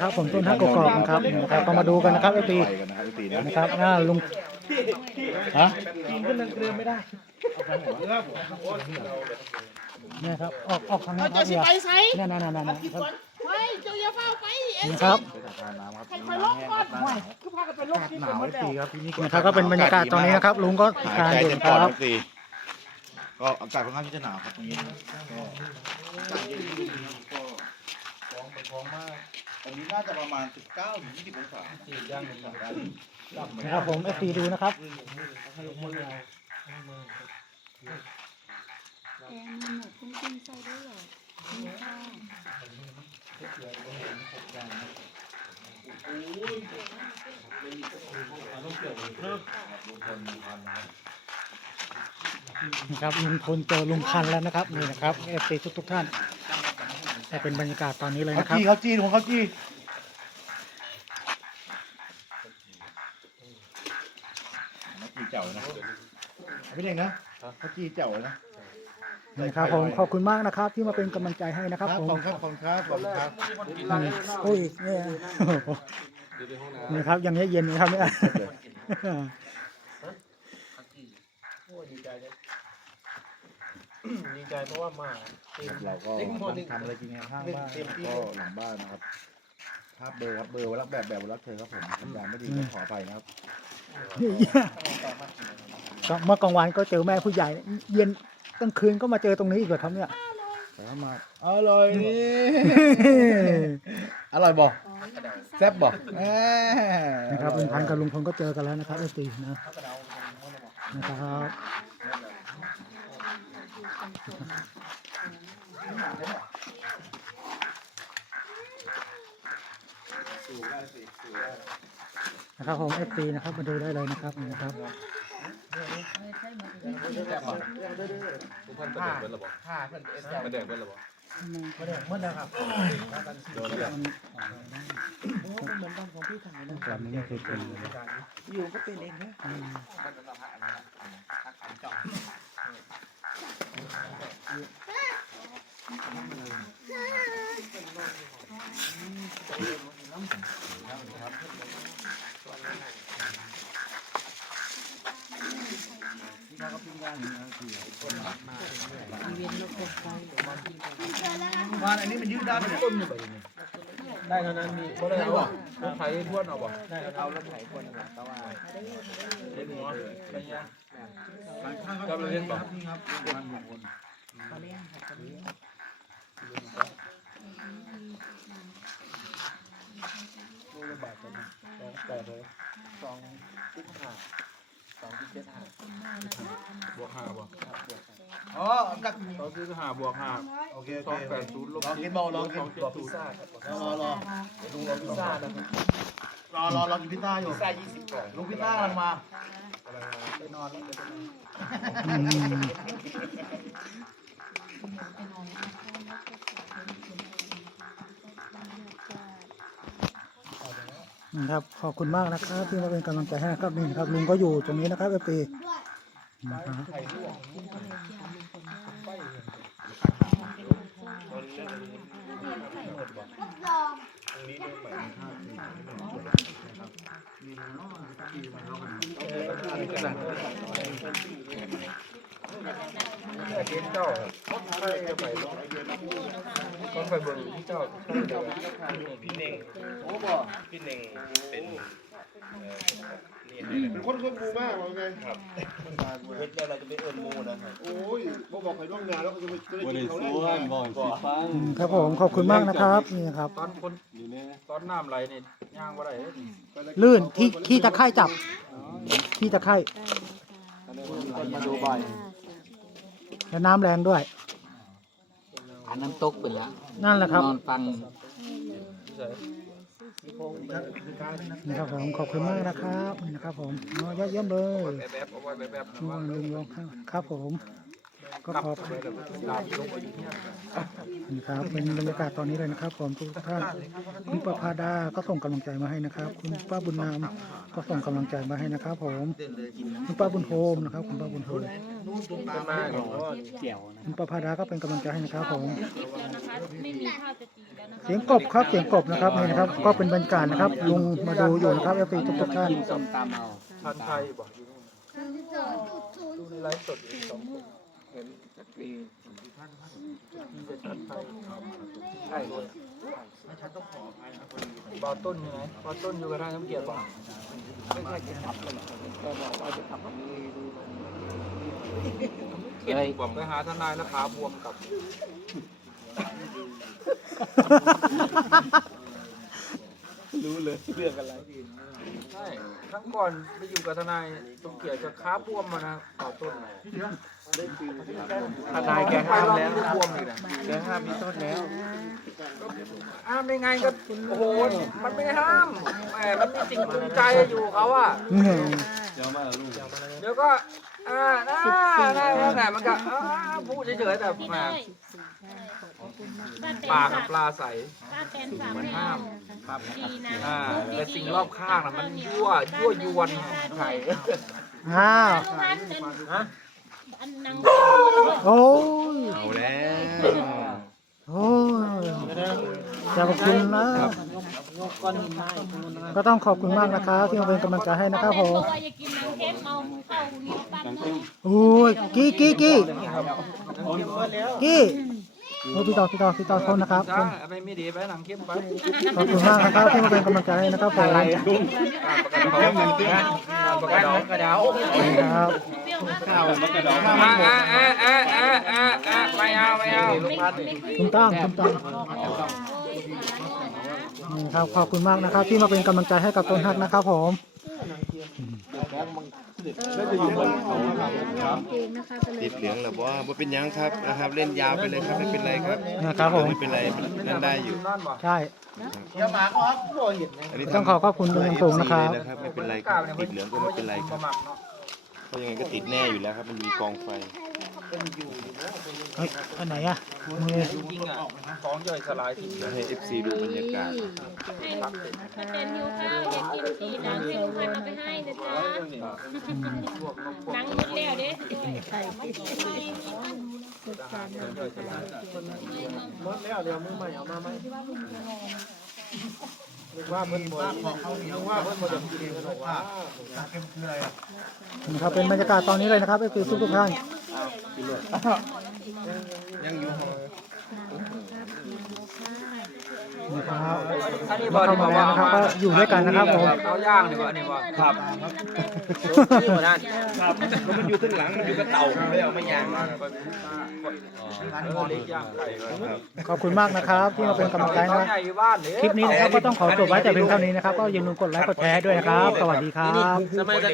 ครับผมต้นฮักกกอกนะครับนะครับก็มาดูกันนะครับไอตีไปกันนะครับไอตีนะนะครับหน้าลุงฮะเนี่ยครับออกออกทางนี้เราครัจะบสิเนี่ยไปไสนั่นนั่นนั่นนั่นเอาคิดครับก่อนเฮ้ยเจ้าอย่าเฝ้าไปเอ็นนี่ครับทานน้ำครับให้คอยลงก่อนเฮ้ยคือพากันไปลงที่หกันนาวหมไอดแล้วตีครับที่นี่นะครับก็เป็นบรรยากาศตอนนี้นะครับลุงก็หายทานใจดื่เต็มมคปอดรับไอตีก็อากาศค่อนข้างที่จะหนาวครับตรงนี้ก็อากาศเย็นดีก็ท้องไปท้องมาก ตรงนี้น่าจะประมาณ 19ถึง20องศาย่างเป็นสามได้นะครับผมไอตีดูนะครับแกงมีหมูกุ้งกิ้งใส่ด้วยเหรอมีข้าวนะครับลุงพลเจอลุงพันแล้วนะครับนี่นะครับเอฟซีทุกทุกๆท่าน แต่เป็นบรรยากาศตอนนี้เลยเขานะครับ จี้เขาจี้ของเขาจี้เขาจี้เจ๋วนะไม่เองนะเขาจี้เจ๋วนะนะครับผมขอบคุณมากนะครับ ที่มาเป็นกำลังใจให้นะครับครับผมขอบคุณครับขอบคุณครับขอบคุณครับอืมโอ้ยเนี่ยนี่ครับอย่างนี้ยเย็นนะครับเนี่ย ดีใจเพราะว่ามาเราก็ทำอะไรกินกันข้างบ้านก็หลังบ้านนะครับภาพเบอร์ครับเบอร์รักแบบแบบรักเธอครับผมสัญญาณไม่ดีก็ขอไปนะครับก็เมื่อกลางวันก็เจอแม่ผู้ใหญ่ เย็นกลางคืนก็มาเจอตรงนี้อีกเหรอครับเนี่ยแต่ถ้ามาอร่อยนี่อร่อยบ่แซ่บบ่แหมนะครับลุงพันธุ์กับลุงพลก็เจอกันแล้วนะครับไอตีนะนะครับ นะครับผมเอฟซีนะครับมาดูได้เลยนะครับนี่นะครับผ้าเพิ่นเอสมาเดินเพิ่นระบบบ้านอันนี้มันยื อันนี้มันยืดได้ไหมเนี่ย ได้เท่านั้นมีบ่ได้เอาบ่รถไถทวนเอาบ่ได้เอารถไถทวนแต่ว่าเล็กหัวไปยังก็เล่นบ่นี่ครับบ้านลุงพลบ วก5บ่อ๋อกักเขาซื้อ5บวก5โอเคโอสองเคแปดศูนย์ลบลองกินบ่ลองกินรอพิซซ่าครับรอรอดูรอพิซซ่านะครับรอรอรอกินพิซซ่าอยู่พิซซ่า20กล่องลุงพิซซ่ากำลังมาไปนอนแล้วเดี๋ยวไปนอน นะครับขอบคุณมากนะครับที่มาเป็นกำลังใจให้นะครับนี่นะครับลุงก็อยู่ตรงนี้นะครับเอฟซีนะครับเกเจ้าใช่จะไป ต้องไปเบิ่งที่เจ้าพี่เน่งโอ้บ่พี่เน่งเป็นเป็นคนคนบูมากว่าไงเฮ็ดแล้วเราจะไปเอิ้นหมู่นะครับโอ้ยบ่บอกใครล่วงหน้าแล้วก็จะไปจะได้บกิรินเขาสุได้ทธิ์บ่อนสีฟังครับผมขอบคุณมากนะครับนี่นะครับ ตอนคนอยู่เนี่ยตอนน้ำไหลนี่ย่างบ่ได้ลื่นที่ขี้ตะไคร่จับขี้ตะไคร่มาดูบ่อยและน้ำแรงด้วย อันน้ำตกเป็นละนั่นแหละครับนอนฟังนี่ครับผมขอบคุณมากนะครับนี่นะครับผมอ๋อยอดเยี่ยมเลยแบบๆเอาไว้แบบๆนะลุว่างลุงลงครับผมก็กลับขอไปแล้วตาม ลงไปอยู่เนี่ยนะครับเป็นบรรยากาศตอนนี้เลยนะครับผมทุกท่านคุณประภาดาก็ส่งกำลังใจมาให้นะครับ คุณป้าบุญนามก็ส่งกำลังใจมาให้นะครับ ผมคุณป้าบุญโฮมนะครับ คุณป้าบุญโฮมจะมาของว่าเกี่ยวนะคุณประภาดาก็เป็นกำลังใจให้นะครับผมคลิปแล้วนะคะไม่มีข้าวจะตีแล้วนะคะเสียงกบครับเสียงกบนะครับนี่นะครับ ก็เป็นบรรยากาศนะครับลุงมาดูอยู่นะครับเอฟซีทุกๆท่านกินส้มตำเอาชาติไทยบอกอยู่นู่นดูในไลฟ์สดอยู่สองคน เห็นสักปีที่จะชาติไทยใช่เลยบอต้นอยู่ไหนบอต้นอยู่กับท่านน้ำเกียรติบอกไม่ใช่จะขับเลยแกบอกว่าจะขับแบบนี้ดูเกียรติผมไปหาทนายแล้วขาบวมกับรู้เลยเรื่องอะไรใช่ ครั้งก่อนไปอยู่กับทนายตรงเกียรติกับขาบวมมานะต่อต้นทนายแกห้ามแล้วบวมเลยนะแกห้ามมีต้นแล้วห้ามได้ไงก็โอ้โหมันไม่ห้ามแหมมันมีสิ่งจูงใจอยู่เขาอะอืมเดี๋ยวมาลูกเดี๋ยวก็อ่าน่าน่าน่ามันก็อ่าพูดเฉยๆแต่พี่แหมน้อย ป้าแตนปากฝากับกปลาใส ป้าแตนฝากไม่เอาดีนะอ่าพูดดีๆแต่สิ่งรอบข้างน่ะมันยั่วยั่วยวนไข่อ้าว ลุงพันธุ์อันอันนางโอ้ย เอาแล้วโอ้ยขอบคุณนะก็ต้องขอบคุณมากนะครับที่มาเป็นกำลังใจให้นะครับผมบอกว่าอย่ากินนางเข้มเอาเข้าเหนียวปั้นเนาะโอ้ย กี้กี้กี้กี้ โอ้พี่ต่อพี่ต่อพี่ต่อโทษนะครับจ้าไม่ไม่ดีไปหนังเข้มไปขอบคุณมากนะครับที่มาเป็นกำลังใจให้นะครับผมปากกระดองกระดาครับเปรี้ยวมากข้าวมันกระดองอ่าอ่าอ่าอ่าอ่าอ่าอ่าไม่เอาไม่เอาไม่ไม่ค่อยคุณตั้งคุณตั้งนี่ครับขอบคุณมากนะครับ ที่มาเป็นกำลังใจให้กับต้นฮักนะครับผม ติดเหลืองแล้วว่าบ่เป็นหยังครับนะครับ เล่นยาวไปเลยครับไม่เป็นไรครับนะครับผม ไม่เป็นไรนั่นได้อยู่นั่นบ่ใช่อันนี้ต้องขอขอบคุณเป็นอย่างสูงนะครับ เลยนะครับไม่เป็นไรครับติดเหลืองก็ไม่เป็นไรครับเพราะยังไงก็ติดแน่อยู่แล้วครับ มันมีกองไฟเฮ้ยอันไหนอะมือจริงๆอะของย่อยสลายทิ้งเดี๋ยวให้ FC ดูบรรยากาศ ให้ป้าแตนหิวข้าวอยากกินทีน้ำให้ลุงพันธุ์เอาไปให้นะจ๊ะ หนังหมดแล้วเด้หมดแล้วเดี๋ยวมือใหม่เอามาไหมนึกว่าเพิ่นหมดนึกว่าเพิ่นหมดจะกินกันหรอกว่านะครับเป็นบรรยากาศตอนนี้เลยนะครับเอฟซีทุกท่านยังอยู่ห้อง นะครับอันนี้มาเข้ามาแล้วนะครับก็อยู่ด้วยกันนะครับผมเอาย่างดีกว่าอันนี้บ่ครับนี่บ่นั่นครับมันอยู่ข้างหลังมันอยู่กับเต่าไม่เอาไม่ยางเออเล็กย่างไก่ขอบคุณมากนะครับที่มาเป็นกำลังใจนะใหญ่อยู่บ้านเด้คลิปนี้นะครับก็ต้องขอจบไว้แต่เพียงเท่านี้นะครับก็อย่าลืมกดไลค์กดแชร์ด้วยนะครับ สวัสดีครับ